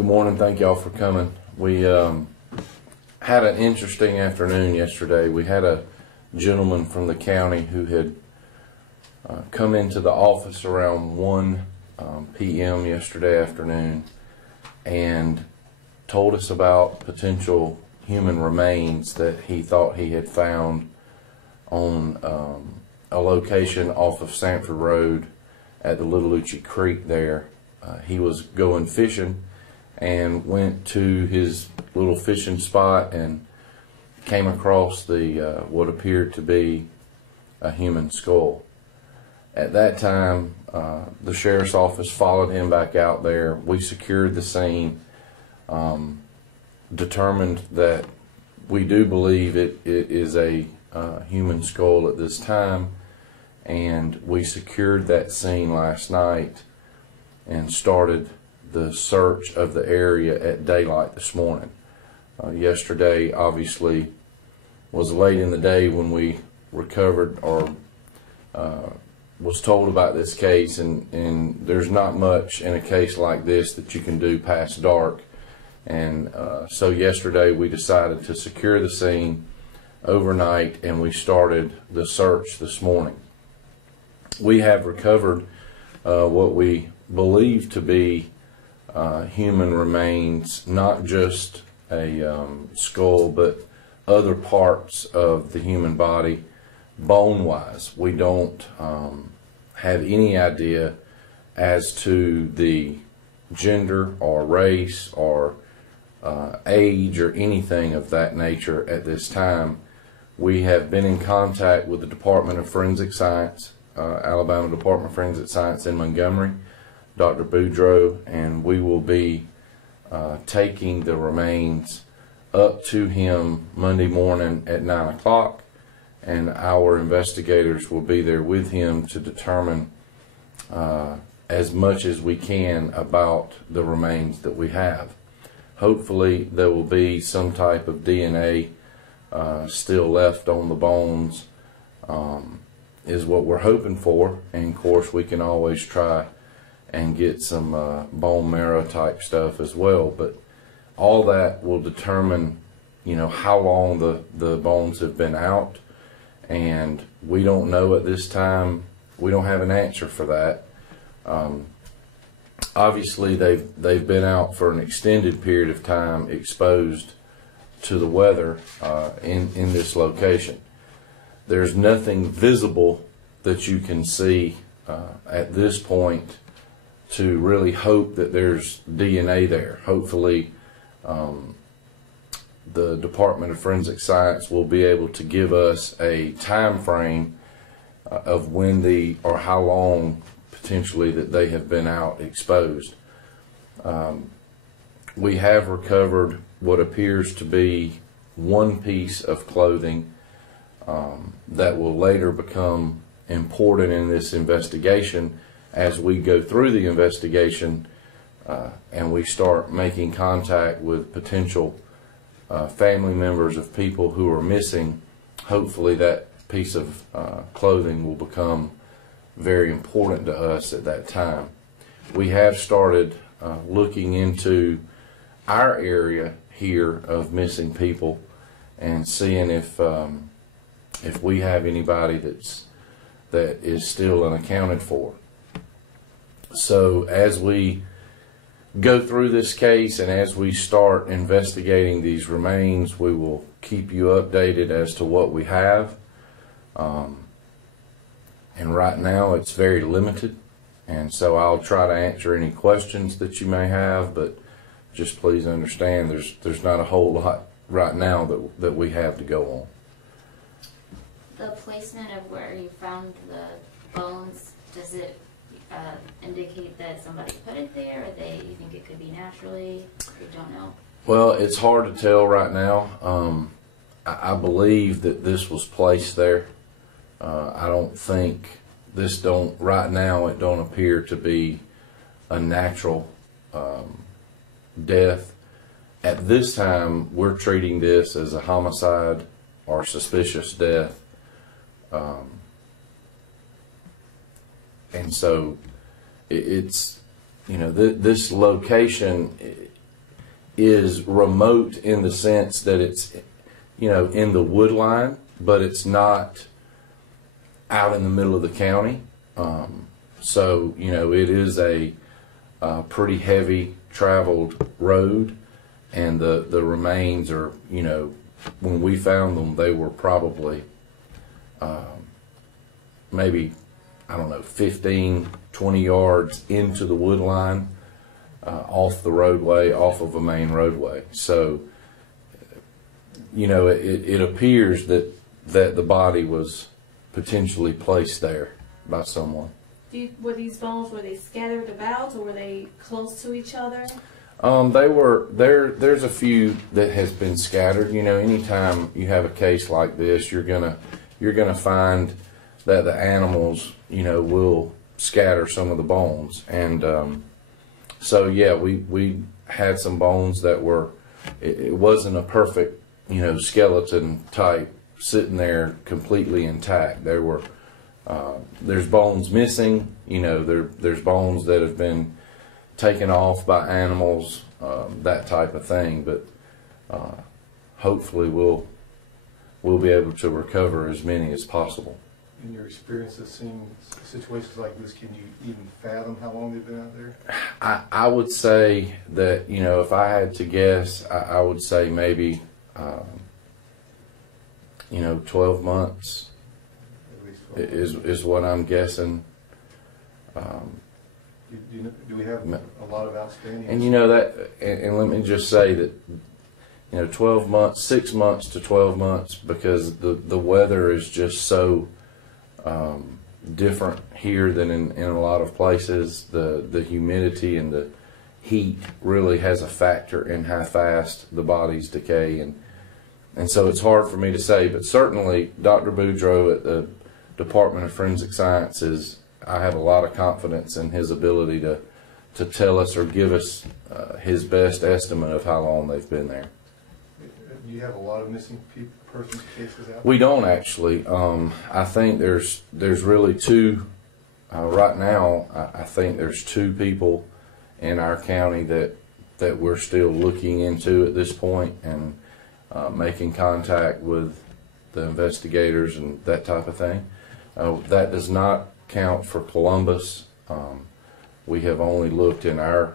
Good morning. Thank y'all for coming. We had an interesting afternoon yesterday. We had a gentleman from the county who had come into the office around 1 p.m. yesterday afternoon and told us about potential human remains that he thought he had found on a location off of Sanford Road at the Little Lucci Creek there. He was going fishing and went to his little fishing spot and came across the what appeared to be a human skull. At that time, the sheriff's office followed him back out there. We secured the scene, determined that we do believe it is a human skull at this time, and we secured that scene last night and started the search of the area at daylight this morning. Yesterday obviously was late in the day when we recovered or was told about this case, and there's not much in a case like this that you can do past dark, and so yesterday we decided to secure the scene overnight and we started the search this morning. We have recovered what we believe to be human remains, not just a skull, but other parts of the human body, bone-wise. We don't have any idea as to the gender or race or age or anything of that nature at this time. We have been in contact with the Department of Forensic Science, Alabama Department of Forensic Science in Montgomery, Dr. Boudreaux, and we will be taking the remains up to him Monday morning at 9 o'clock, and our investigators will be there with him to determine as much as we can about the remains that we have. Hopefully there will be some type of DNA still left on the bones, is what we're hoping for, and of course we can always try and get some bone marrow type stuff as well, but all that will determine, you know, how long the bones have been out, and we don't know at this time. We don't have an answer for that. Obviously they've been out for an extended period of time exposed to the weather in this location. There's nothing visible that you can see at this point to really hope that there's DNA there. Hopefully the Department of Forensic Science will be able to give us a time frame of when or how long potentially that they have been out exposed. We have recovered what appears to be one piece of clothing that will later become important in this investigation as we go through the investigation and we start making contact with potential family members of people who are missing. Hopefully that piece of clothing will become very important to us at that time. We have started looking into our area here of missing people and seeing if we have anybody that is still unaccounted for. So as we go through this case and as we start investigating these remains, we will keep you updated as to what we have. And right now it's very limited, and so I'll try to answer any questions that you may have, but just please understand there's not a whole lot right now that we have to go on. The placement of where you found the bones, does it indicate that somebody put it there, or you think it could be naturally? You don't know? Well, it's hard to tell right now. I believe that this was placed there. I don't think right now it don't appear to be a natural death. At this time, we're treating this as a homicide or suspicious death. And so it's, you know, this location is remote in the sense that it's, in the wood line, but it's not out in the middle of the county. So, it is a pretty heavy traveled road, and the remains are, when we found them, they were probably maybe, 15, 20 yards into the wood line, off the roadway, off of a main roadway. So, it appears that the body was potentially placed there by someone. Were these bones, were they scattered about, or were they close to each other? They were there. There's a few that has been scattered. Anytime you have a case like this, you're gonna find that the animals, will scatter some of the bones. And so yeah, we had some bones that were. It wasn't a perfect, skeleton type sitting there completely intact. There were. There's bones missing. There's bones that have been taken off by animals, that type of thing. But hopefully we'll be able to recover as many as possible. In your experience of seeing situations like this, can you even fathom how long they've been out there? I would say that, if I had to guess, I would say maybe 12 months. Is what I'm guessing. Do we have a lot of outstanding? And and let me just say that, 12 months, 6 months to 12 months, because the weather is just so different here than in a lot of places. The humidity and the heat really has a factor in how fast the bodies decay, and so it's hard for me to say. But certainly, Dr. Boudreaux at the Department of Forensic Sciences, I have a lot of confidence in his ability to tell us or give us his best estimate of how long they've been there. Do you have a lot of missing persons cases out there? We don't actually. I think there's really two. Right now, I think there's two people in our county that we're still looking into at this point, and making contact with the investigators and that type of thing. That does not count for Columbus. We have only looked in our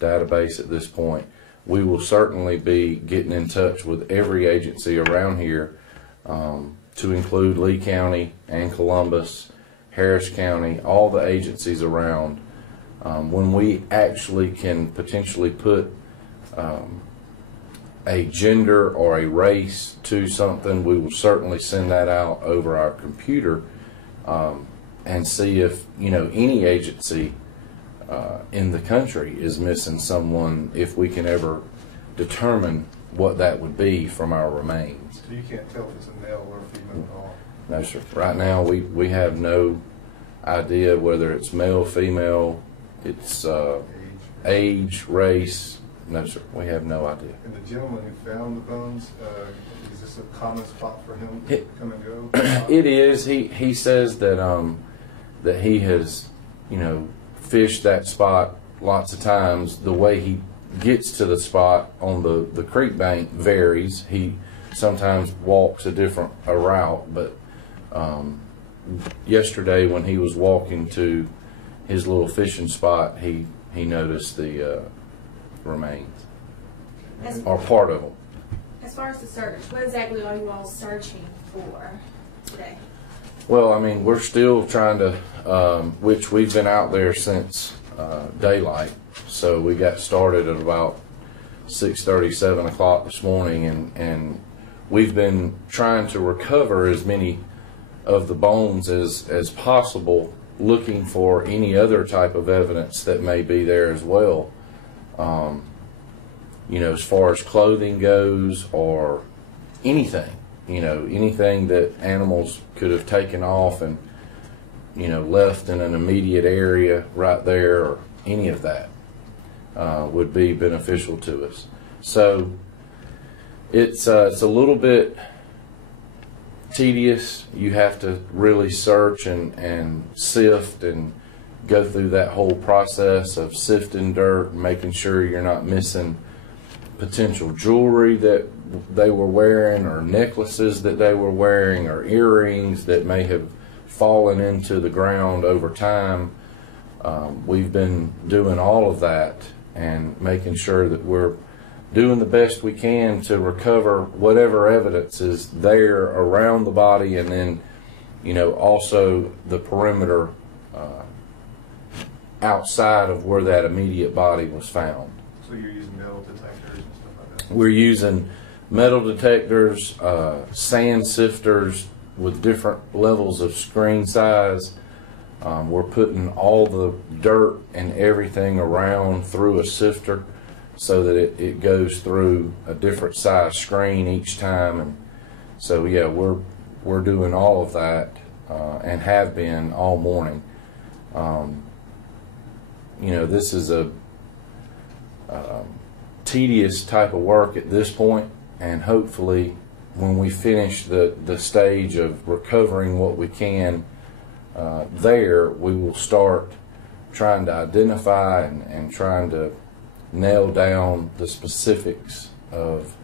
database at this point. We will certainly be getting in touch with every agency around here, to include Lee County and Columbus, Harris County, all the agencies around. When we actually can potentially put a gender or a race to something, we will certainly send that out over our computer, and see if any agency in the country is missing someone, if we can ever determine what that would be from our remains. So you can't tell if it's a male or a female at all? No, sir. Right now we have no idea whether it's male, female, it's age, race. No, sir. We have no idea. And the gentleman who found the bones, is this a common spot for him to come and go? It is. He says that that he has, fished that spot lots of times. The way he gets to the spot on the creek bank varies. He sometimes walks a route, but yesterday when he was walking to his little fishing spot, he noticed the remains, or part of them. As far as the search, what exactly are you all searching for today? Well, we're still trying to, which we've been out there since daylight. So we got started at about 6:30, 7 o'clock this morning, and we've been trying to recover as many of the bones as possible, looking for any other type of evidence that may be there as well. As far as clothing goes, or anything, anything that animals could have taken off and, left in an immediate area right there, or any of that would be beneficial to us. So it's a little bit tedious. You have to really search and sift and go through that whole process of sifting dirt, making sure you're not missing potential jewelry that they were wearing, or necklaces that they were wearing, or earrings that may have fallen into the ground over time. We've been doing all of that and making sure that we're doing the best we can to recover whatever evidence is there around the body, and then, also the perimeter outside of where that immediate body was found. So you're using metal detectors and stuff like that? We're using metal detectors, sand sifters with different levels of screen size. We're putting all the dirt and everything around through a sifter so that it goes through a different size screen each time. And so, yeah, we're doing all of that and have been all morning. This is a tedious type of work at this point, and hopefully when we finish the stage of recovering what we can there, we will start trying to identify and trying to nail down the specifics of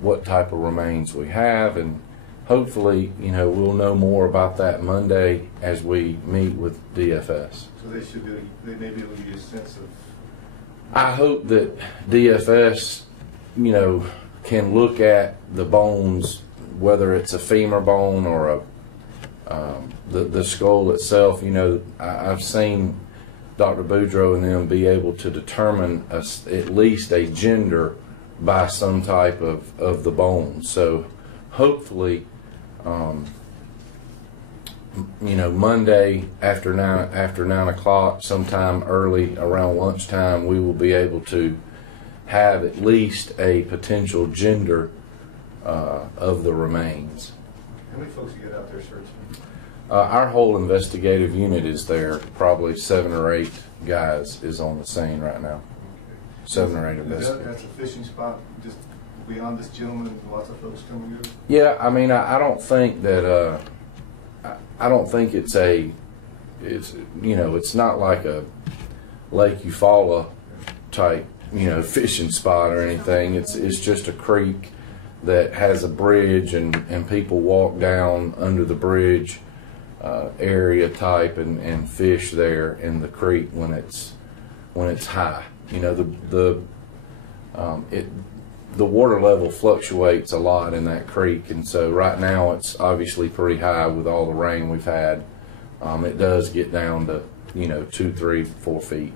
what type of remains we have, and hopefully, we'll know more about that Monday as we meet with DFS. So they may be able to give you a sense of. I hope that DFS, can look at the bones, whether it's a femur bone or the skull itself. I've seen Dr. Boudreau and them be able to determine at least a gender by some type of the bones. So hopefully, Monday after 9 o'clock, sometime early around lunchtime, we will be able to have at least a potential gender of the remains. How many folks you get out there searching? Our whole investigative unit is there. Probably 7 or 8 guys is on the scene right now. Okay. 7 or 8 investigators. That's a fishing spot just beyond this gentleman and lots of folks coming here? Yeah, I don't think that I don't think it's not like a Lake Eufaula type fishing spot or anything. It's just a creek that has a bridge, and people walk down under the bridge area type and fish there in the creek when it's high. The water level fluctuates a lot in that creek, and so right now it's obviously pretty high with all the rain we've had. It does get down to 2, 3, 4 feet.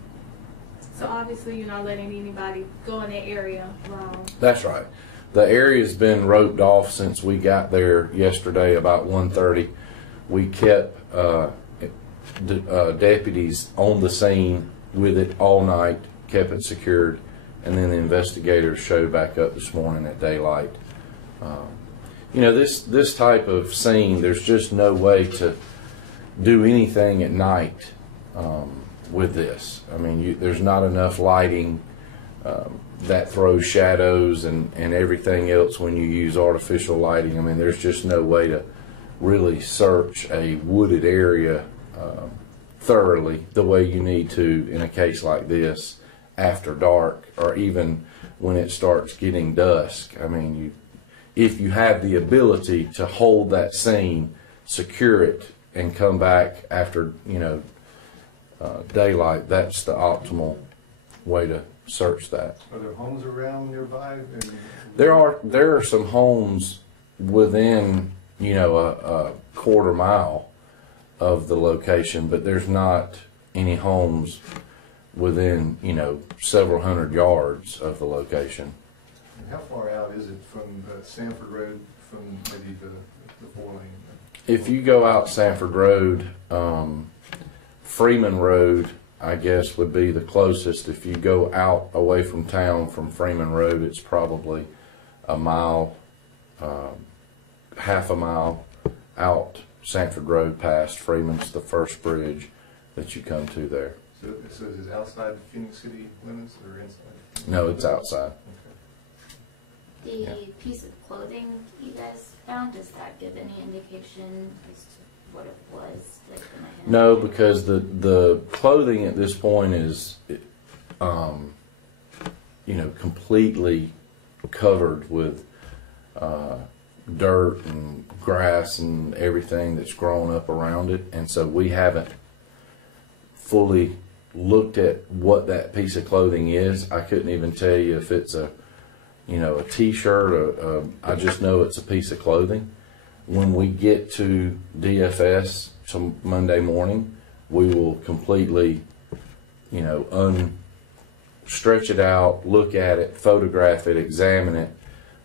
So obviously you're not letting anybody go in that area wrong. That's right. The area's been roped off since we got there yesterday about 1:30. We kept deputies on the scene with it all night, kept it secured, and then the investigators showed back up this morning at daylight. This type of scene, there's just no way to do anything at night with this. There's not enough lighting that throws shadows and everything else when you use artificial lighting. There's just no way to really search a wooded area thoroughly the way you need to in a case like this after dark, or even when it starts getting dusk. If you have the ability to hold that scene, secure it, and come back after daylight, that's the optimal way to search that. Are there homes around nearby? There are some homes within a quarter mile of the location, but there's not any homes within several hundred yards of the location. And how far out is it from Sanford Road, from maybe the 4-lane? If you go out Sanford Road, Freeman Road, I guess, would be the closest. If you go out away from town from Freeman Road, it's probably a mile, half a mile out Sanford Road past Freeman's the first bridge that you come to there. So is it outside the Phoenix City limits or inside? No, it's outside. The Yeah. piece of clothing you guys found, does that give any indication as to what it was? No, because the clothing at this point is completely covered with dirt and grass and everything that's grown up around it. And so we haven't fully looked at what that piece of clothing is. I couldn't even tell you if it's a t-shirt. I just know it's a piece of clothing. When we get to DFS some Monday morning, we will completely, stretch it out, look at it, photograph it, examine it.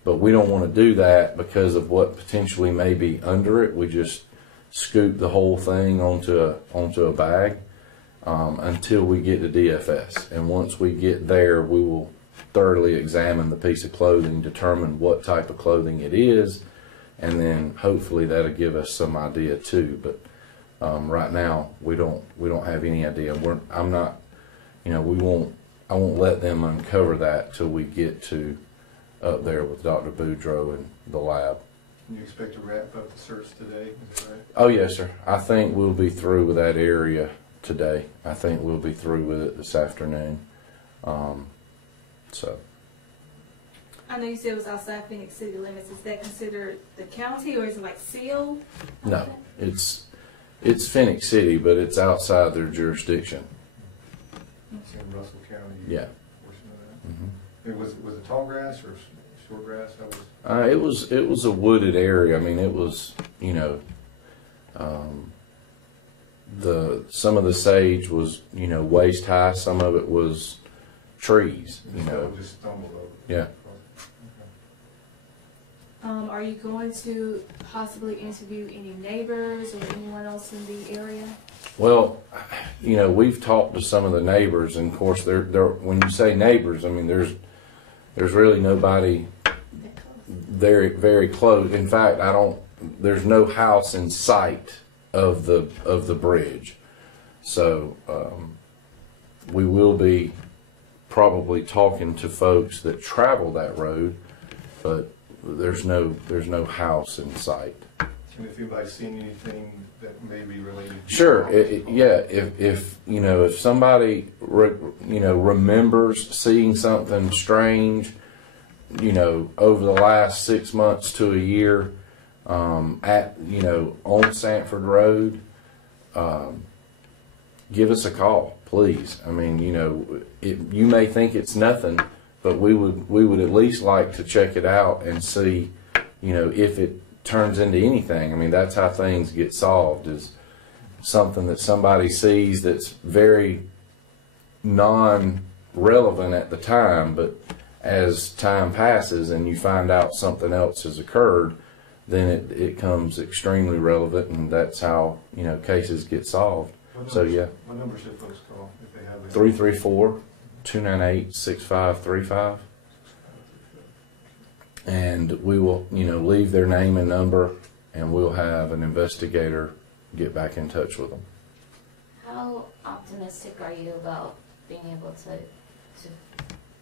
But we don't want to do that because of what potentially may be under it. We just scoop the whole thing onto a bag until we get to DFS. And once we get there, we will thoroughly examine the piece of clothing, determine what type of clothing it is, and then hopefully that'll give us some idea too. But right now we don't have any idea. I won't let them uncover that till we get to up there with Dr. Boudreaux and the lab. Can you expect to wrap up the search today? Is that right? Oh yes, sir. I think we'll be through with that area today. I think we'll be through with it this afternoon. So. I know you said it was outside Phoenix city limits. Is that considered the county, or is it like sealed? No, it's Phoenix City, but it's outside their jurisdiction. It's in Russell County. Yeah. Portion of that. It was it tall grass or short grass? It was a wooded area. I mean, it was some of the sage was waist high. Some of it was trees. Just stumbled over. Yeah. Are you going to possibly interview any neighbors or anyone else in the area? Well, we've talked to some of the neighbors, and of course, they're when you say neighbors, I mean there's really nobody very very close. In fact, there's no house in sight of the bridge. So we will be probably talking to folks that travel that road, but there's no house in sight. And if anybody's seen anything that may be related to Sure. If somebody remembers seeing something strange, over the last 6 months to a year, on Sanford Road, give us a call, please. I mean, you may think it's nothing, but we would at least like to check it out and see, if it turns into anything. I mean, that's how things get solved, is something that somebody sees that's very non-relevant at the time, but as time passes and you find out something else has occurred, then it becomes extremely relevant, and that's how cases get solved. So yeah. What number should folks call if they have 334-298-6535, and we will leave their name and number, and we'll have an investigator get back in touch with them. How optimistic are you about being able to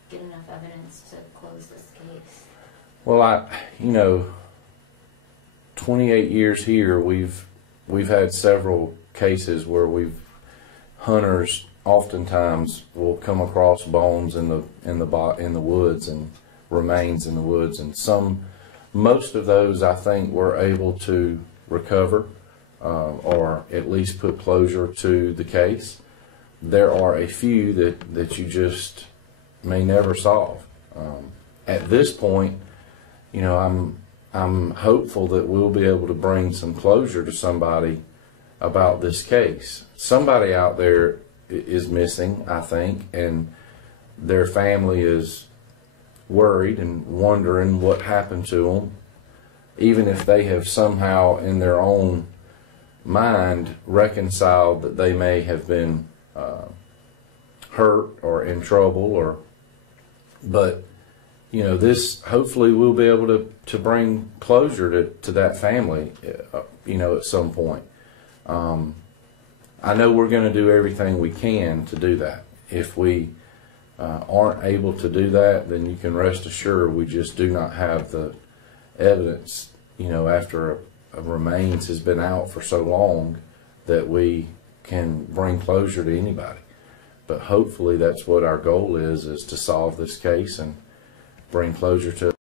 get enough evidence to close this case? Well, 28 years here, we've had several cases where hunters oftentimes will come across bones in the woods and remains in the woods, and most of those I think we're able to recover or at least put closure to the case. There are a few that you just may never solve. At this point, I'm hopeful that we'll be able to bring some closure to somebody about this case. Somebody out there is missing, I think, and their family is worried and wondering what happened to them, even if they have somehow in their own mind reconciled that they may have been hurt or in trouble, but this hopefully we'll be able to bring closure to that family at some point. I know we're going to do everything we can to do that. If we aren't able to do that, then you can rest assured we just do not have the evidence, after a remains has been out for so long, that we can bring closure to anybody. But hopefully that's what our goal is to solve this case and bring closure to